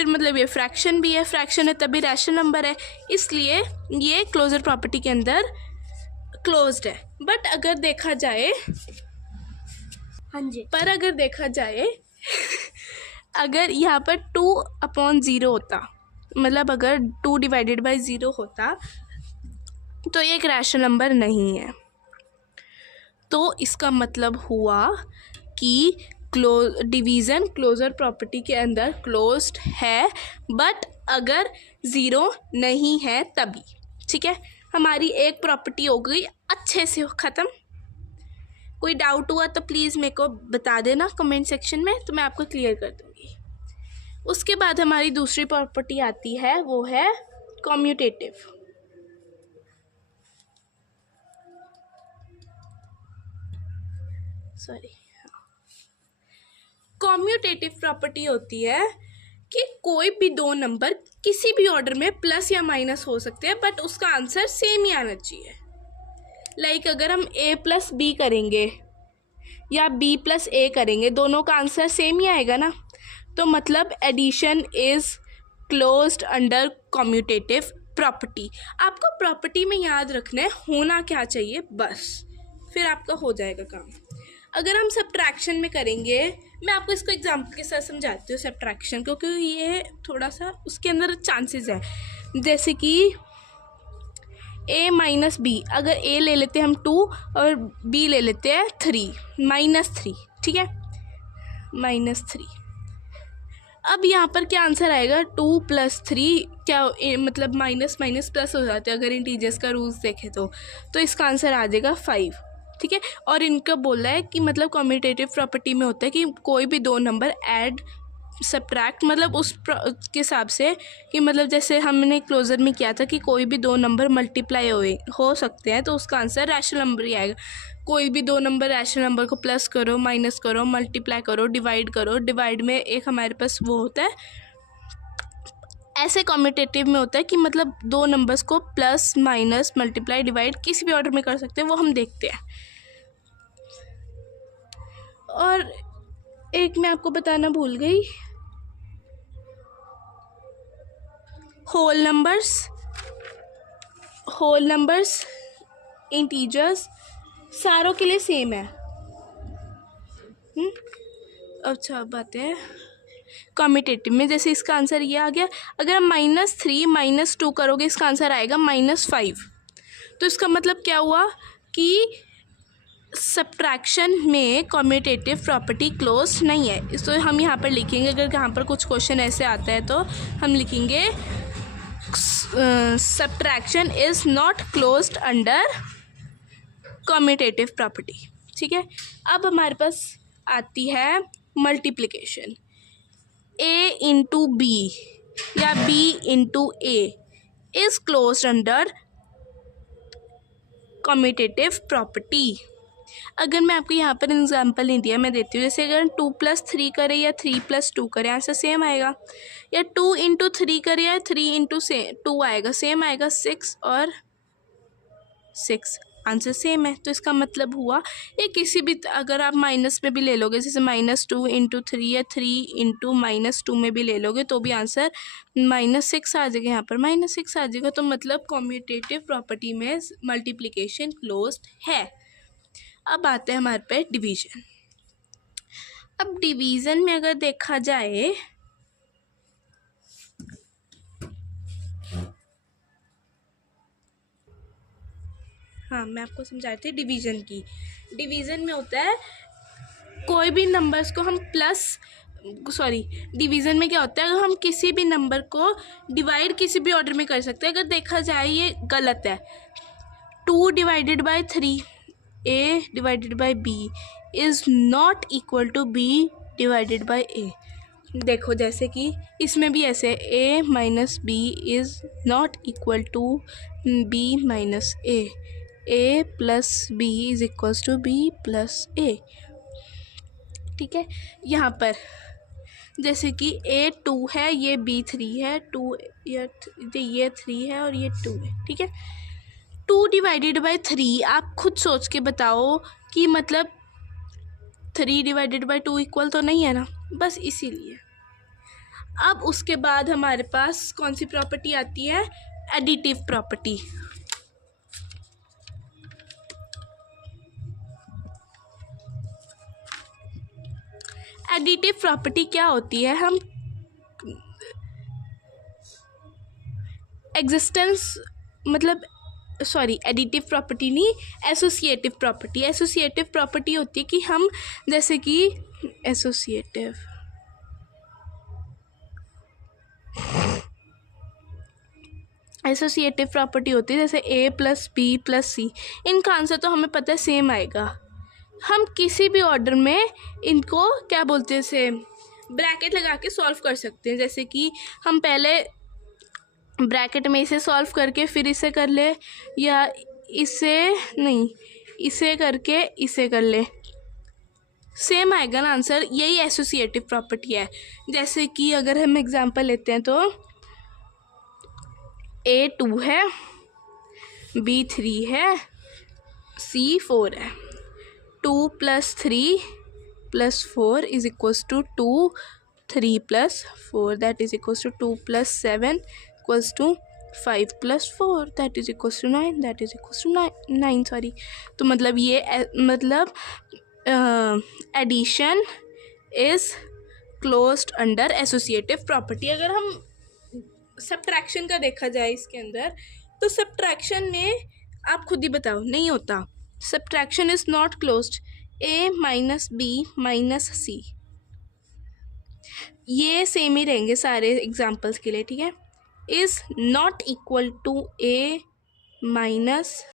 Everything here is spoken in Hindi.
फिर मतलब ये फ्रैक्शन भी है, फ्रैक्शन है तभी रैशनल नंबर है, इसलिए ये क्लोजर प्रॉपर्टी के अंदर क्लोज्ड है। बट अगर देखा जाए, हाँ जी, पर अगर देखा जाए अगर यहाँ पर 2/0 होता, मतलब अगर 2 डिवाइडेड बाई 0 होता तो ये एक रैशनल नंबर नहीं है। तो इसका मतलब हुआ कि डिवीज़न क्लोजर प्रॉपर्टी के अंदर क्लोज्ड है, बट अगर 0 नहीं है तभी। ठीक है, हमारी एक प्रॉपर्टी हो गई अच्छे से ख़त्म। कोई डाउट हुआ तो प्लीज़ मेरे को बता देना कमेंट सेक्शन में, तो मैं आपको क्लियर कर दूँगी। उसके बाद हमारी दूसरी प्रॉपर्टी आती है, वो है कम्यूटेटिव। कम्यूटेटिव प्रॉपर्टी होती है कि कोई भी दो नंबर किसी भी ऑर्डर में प्लस या माइनस हो सकते हैं, बट उसका आंसर सेम ही आना चाहिए। लाइक अगर हम a प्लस बी करेंगे या b प्लस a करेंगे, दोनों का आंसर सेम ही आएगा ना। तो मतलब addition is closed under commutative property. आपको प्रॉपर्टी में याद रखना है होना क्या चाहिए, बस फिर आपका हो जाएगा काम। अगर हम सब्ट्रैक्शन में करेंगे, मैं आपको इसको एग्जांपल के साथ समझाती हूँ सब्ट्रैक्शन, क्योंकि ये थोड़ा सा उसके अंदर चांसेस है। जैसे कि a माइनस बी, अगर a ले लेते हैं हम 2 और b ले लेते हैं 3, -3, ठीक है, -3। अब यहाँ पर क्या आंसर आएगा, 2 + 3, क्या मतलब माइनस माइनस प्लस हो जाते हैं अगर इंटीजर्स का रूल्स देखें तो इसका आंसर आ जाएगा 5। ठीक है, और इनका बोला है कि मतलब कम्यूटेटिव प्रॉपर्टी में होता है कि कोई भी दो नंबर ऐड सब्ट्रैक्ट, मतलब उस के हिसाब से कि मतलब जैसे हमने क्लोजर में किया था कि कोई भी दो नंबर मल्टीप्लाई हो सकते हैं तो उसका आंसर रैशनल नंबर ही आएगा। कोई भी दो नंबर रैशनल नंबर को प्लस करो, माइनस करो, मल्टीप्लाई करो, डिवाइड करो, डिवाइड में एक हमारे पास वो होता है। ऐसे कम्यूटेटिव में होता है कि मतलब दो नंबर्स को प्लस माइनस मल्टीप्लाई डिवाइड किसी भी ऑर्डर में कर सकते हैं, वो हम देखते हैं। और एक मैं आपको बताना भूल गई, होल नंबर्स इंटीजर्स सारों के लिए सेम है। अच्छा बात है कम्यूटेटिव में, जैसे इसका आंसर ये आ गया, अगर हम -3 - 2 करोगे इसका आंसर आएगा -5। तो इसका मतलब क्या हुआ कि सब्ट्रैक्शन में कम्यूटेटिव प्रॉपर्टी क्लोज नहीं है। इसको हम यहाँ पर लिखेंगे, अगर यहाँ पर कुछ क्वेश्चन ऐसे आता है तो हम लिखेंगे subtraction is not closed under commutative property. ठीक है, अब हमारे पास आती है मल्टीप्लिकेशन। a इंटू बी या b into a is closed under commutative property. अगर मैं आपको यहाँ पर एग्जांपल नहीं दिया, मैं देती हूँ। जैसे अगर 2 + 3 करें या 3 + 2 करें, आंसर सेम आएगा। या 2 × 3 करें या 3 × 2 आएगा, सेम आएगा। 6 और 6 आंसर सेम है। तो इसका मतलब हुआ ये किसी भी, अगर आप माइनस में भी ले लोगे, जैसे -2 × 3 या 3 × -2 में भी ले लोगे तो भी आंसर -6 आ जाएगा। यहाँ पर -6 आ जाएगा। तो मतलब कम्यूटेटिव प्रॉपर्टी में मल्टीप्लिकेशन क्लोज्ड है। अब आते हैं हमारे पे डिवीज़न। अब डिवीज़न में अगर देखा जाए, हाँ मैं आपको समझाती हूँ डिवीज़न की। डिवीज़न में होता है कोई भी नंबर्स को हम डिवीज़न में क्या होता है, अगर हम किसी भी नंबर को डिवाइड किसी भी ऑर्डर में कर सकते हैं। अगर देखा जाए ये गलत है। 2 / 3 a / b is not equal to b / a। देखो जैसे कि इसमें भी ऐसे a - b is not equal to b - a, a + b is equals to b + a। ठीक है, यहाँ पर जैसे कि a 2 है, ये b 3 है, 2 ये 3 है और ये 2 है। ठीक है, 2 / 3 आप खुद सोच के बताओ कि मतलब 3 / 2 इक्वल तो नहीं है ना, बस इसीलिए। अब उसके बाद हमारे पास कौन सी प्रॉपर्टी आती है, एडिटिव प्रॉपर्टी। एडिटिव प्रॉपर्टी क्या होती है, हम एग्जिस्टेंस मतलब सॉरी एडिटिव प्रॉपर्टी नहीं, एसोसिएटिव प्रॉपर्टी। एसोसिएटिव प्रॉपर्टी होती है कि हम जैसे कि एसोसिएटिव प्रॉपर्टी होती है जैसे ए प्लस बी प्लस सी, इनका आंसर तो हमें पता है सेम आएगा। हम किसी भी ऑर्डर में इनको क्या बोलते हैं, से ब्रैकेट लगा के सॉल्व कर सकते हैं। जैसे कि हम पहले ब्रैकेट में इसे सॉल्व करके फिर इसे कर ले, या इसे नहीं इसे करके इसे कर ले, सेम आएगा ना आंसर। यही एसोसिएटिव प्रॉपर्टी है। जैसे कि अगर हम एग्जांपल लेते हैं तो A2 है, B3 है, C4 है। 2 + 3 + 4 is equals to 2, 3 + 4 that is equals to 2 + 7 equals to 5 + 4 that is equals to 9 that is equals to 9 sorry. तो मतलब ये मतलब addition is closed under associative property. अगर हम सब्ट्रैक्शन का देखा जाए इसके अंदर, तो सब्ट्रैक्शन में आप खुद ही बताओ, नहीं होता। Subtraction is not closed. A - B - C ये सेम ही रहेंगे सारे एग्जाम्पल्स के लिए, ठीक है। Is not equal to A -